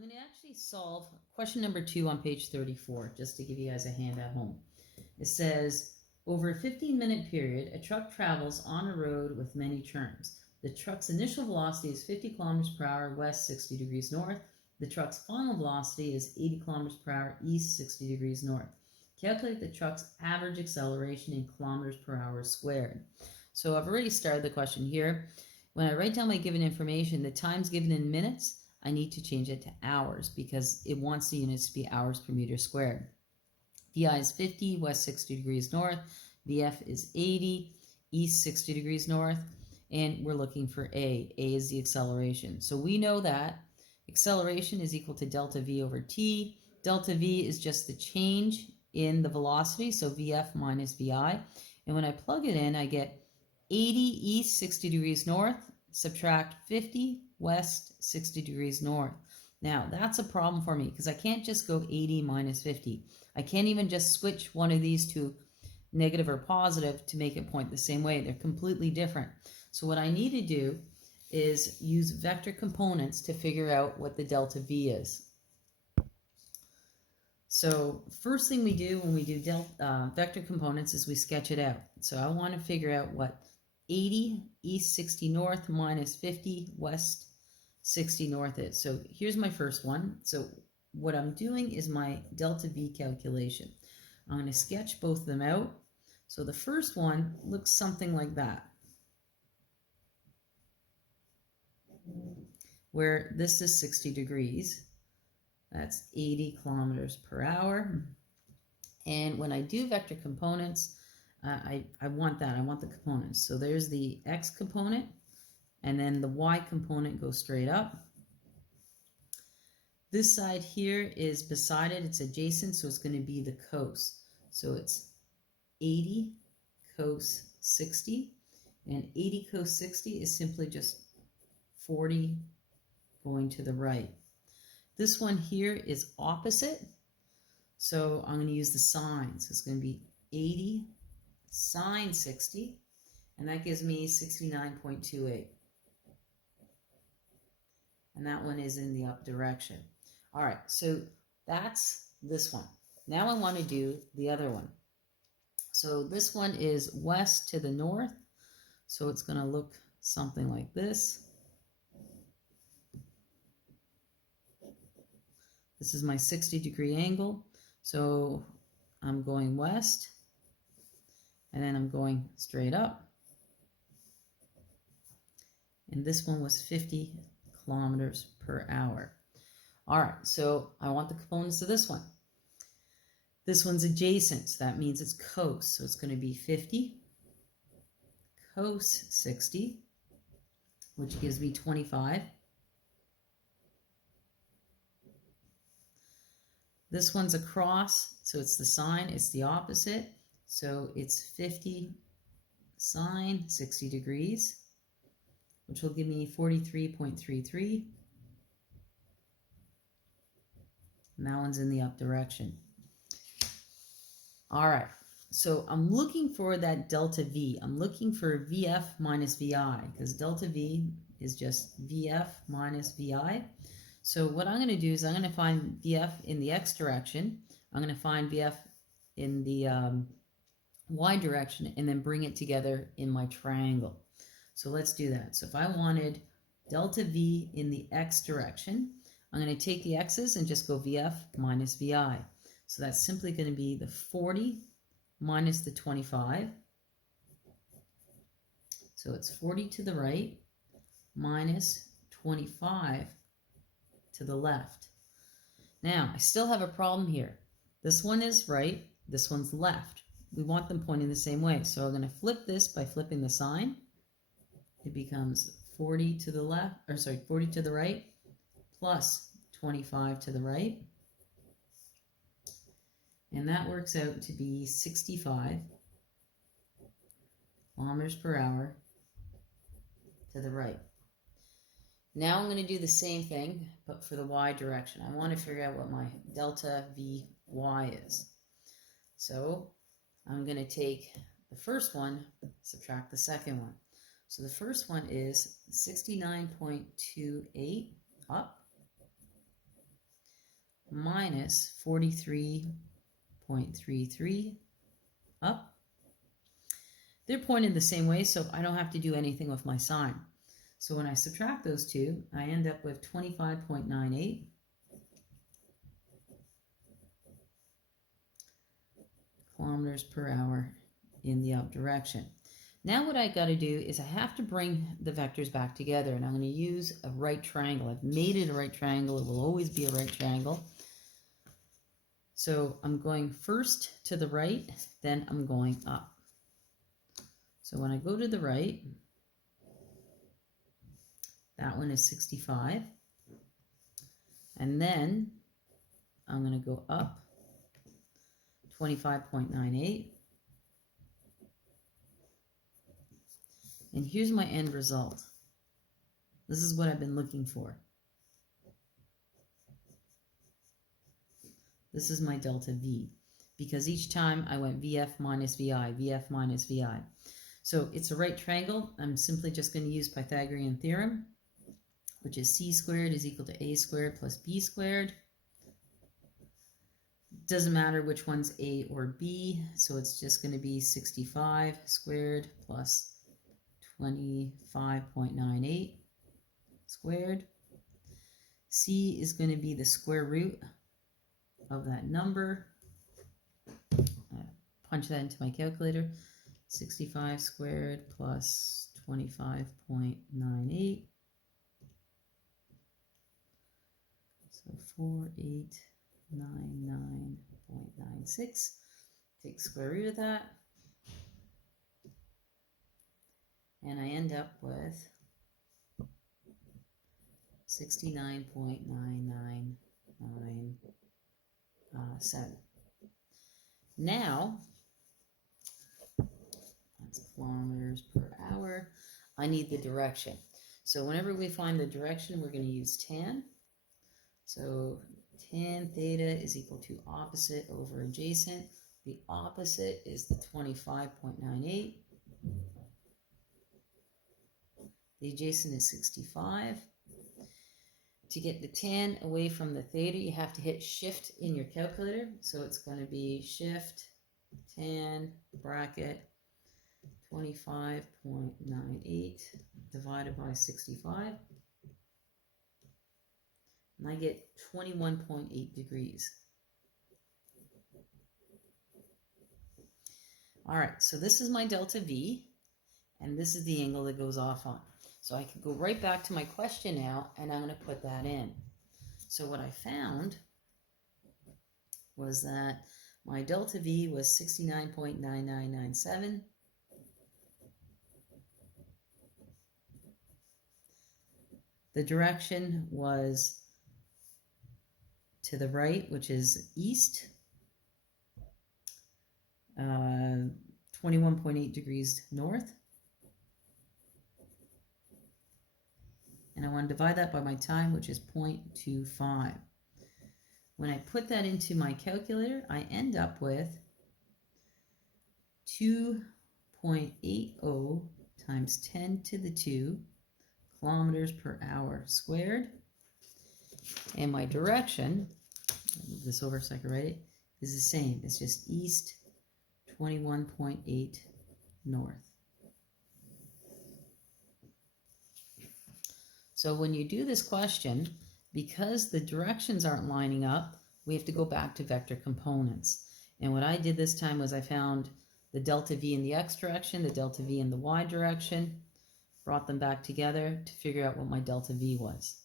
I'm going to actually solve question number 2 on page 34, just to give you guys a hand at home. It says, over a 15-minute period, a truck travels on a road with many turns. The truck's initial velocity is 50 kilometers per hour west, 60 degrees north. The truck's final velocity is 80 kilometers per hour east, 60 degrees north. Calculate the truck's average acceleration in kilometers per hour squared. So I've already started the question here. When I write down my given information, the times given in minutes, I need to change it to hours because it wants the units to be hours per meter squared. VI is 50, west 60 degrees north. VF is 80, east 60 degrees north. And we're looking for A. A is the acceleration. So we know that acceleration is equal to delta V over T. Delta V is just the change in the velocity, so VF minus VI. And when I plug it in, I get 80 east 60 degrees north, subtract 50 west 60 degrees north. Now that's a problem for me because I can't just go 80 minus 50. I can't even just switch one of these to negative or positive to make it point the same way. They're completely different. So what I need to do is use vector components to figure out what the delta V is. So first thing we do when we do vector components is we sketch it out. So I want to figure out what 80 east 60 north minus 50 west 60 north is. So here's my first one. So what I'm doing is my delta V calculation. I'm going to sketch both of them out. So the first one looks something like that, where this is 60 degrees. That's 80 kilometers per hour. And when I do vector components, I want that. I want the components. So there's the X component, and then the Y component goes straight up. This side here is beside it. It's adjacent, so it's going to be the cos. So it's 80 cos 60. And 80 cos 60 is simply just 40 going to the right. This one here is opposite, so I'm going to use the sine. So it's going to be 80 sine 60, and that gives me 69.28. And that one is in the up direction. All right, so that's this one. Now I want to do the other one. So this one is west to the north, so it's going to look something like this. This is my 60-degree angle, so I'm going west, and then I'm going straight up. And this one was 50 kilometers per hour. All right, so I want the components of this one. This one's adjacent, so that means it's cos, so it's going to be 50 cos 60, which gives me 25. This one's across, so it's the sine, it's the opposite. So it's 50 sine 60 degrees, which will give me 43.33. And that one's in the up direction. All right, so I'm looking for that delta V. I'm looking for VF minus VI, because delta V is just VF minus VI. So what I'm going to do is I'm going to find VF in the X direction. I'm going to find VF in the Y direction and then bring it together in my triangle. So let's do that. So if I wanted delta V in the X direction, I'm going to take the X's and just go VF minus VI. So that's simply going to be the 40 minus the 25. So it's 40 to the right minus 25 to the left. Now, I still have a problem here. This one is right, this one's left. We want them pointing the same way. So I'm going to flip this by flipping the sign. It becomes 40 to the left, or sorry, 40 to the right plus 25 to the right. And that works out to be 65 kilometers per hour to the right. Now I'm going to do the same thing, but for the Y direction. I want to figure out what my delta VY is. So I'm going to take the first one, subtract the second one. So the first one is 69.28 up minus 43.33 up. They're pointed the same way, so I don't have to do anything with my sign. So when I subtract those two, I end up with 25.98 kilometers per hour in the up direction. Now what I got to do is I have to bring the vectors back together, and I'm going to use a right triangle. I've made it a right triangle. It will always be a right triangle. So I'm going first to the right, then I'm going up. So when I go to the right, that one is 65. And then I'm going to go up 25.98. And here's my end result. This is what I've been looking for. This is my delta V, because each time I went VF minus VI, VF minus VI. So it's a right triangle. I'm simply just going to use Pythagorean theorem, which is C squared is equal to A squared plus B squared. Doesn't matter which one's A or B, so it's just going to be 65 squared plus 25.98 squared. C is going to be the square root of that number. Punch that into my calculator. 65 squared plus 25.98. So 4899.96. Take the square root of that. And I end up with 69.9997. Now, that's kilometers per hour. I need the direction. So whenever we find the direction, we're going to use tan. So tan theta is equal to opposite over adjacent. The opposite is the 25.98. The adjacent is 65. To get the tan away from the theta, you have to hit shift in your calculator. So it's going to be shift tan bracket 25.98 divided by 65. And I get 21.8 degrees. All right, so this is my delta V, and this is the angle that goes off on. So I can go right back to my question now, and I'm going to put that in. So what I found was that my delta V was 69.9997. The direction was to the right, which is east, 21.8 degrees north. And I want to divide that by my time, which is 0.25. When I put that into my calculator, I end up with 2.80 times 10 to the 2 kilometers per hour squared. And my direction, I'll move this over so I can write it, is the same. It's just east, 21.8 north. So when you do this question, because the directions aren't lining up, we have to go back to vector components. And what I did this time was I found the delta V in the x direction, the delta V in the y direction, brought them back together to figure out what my delta V was.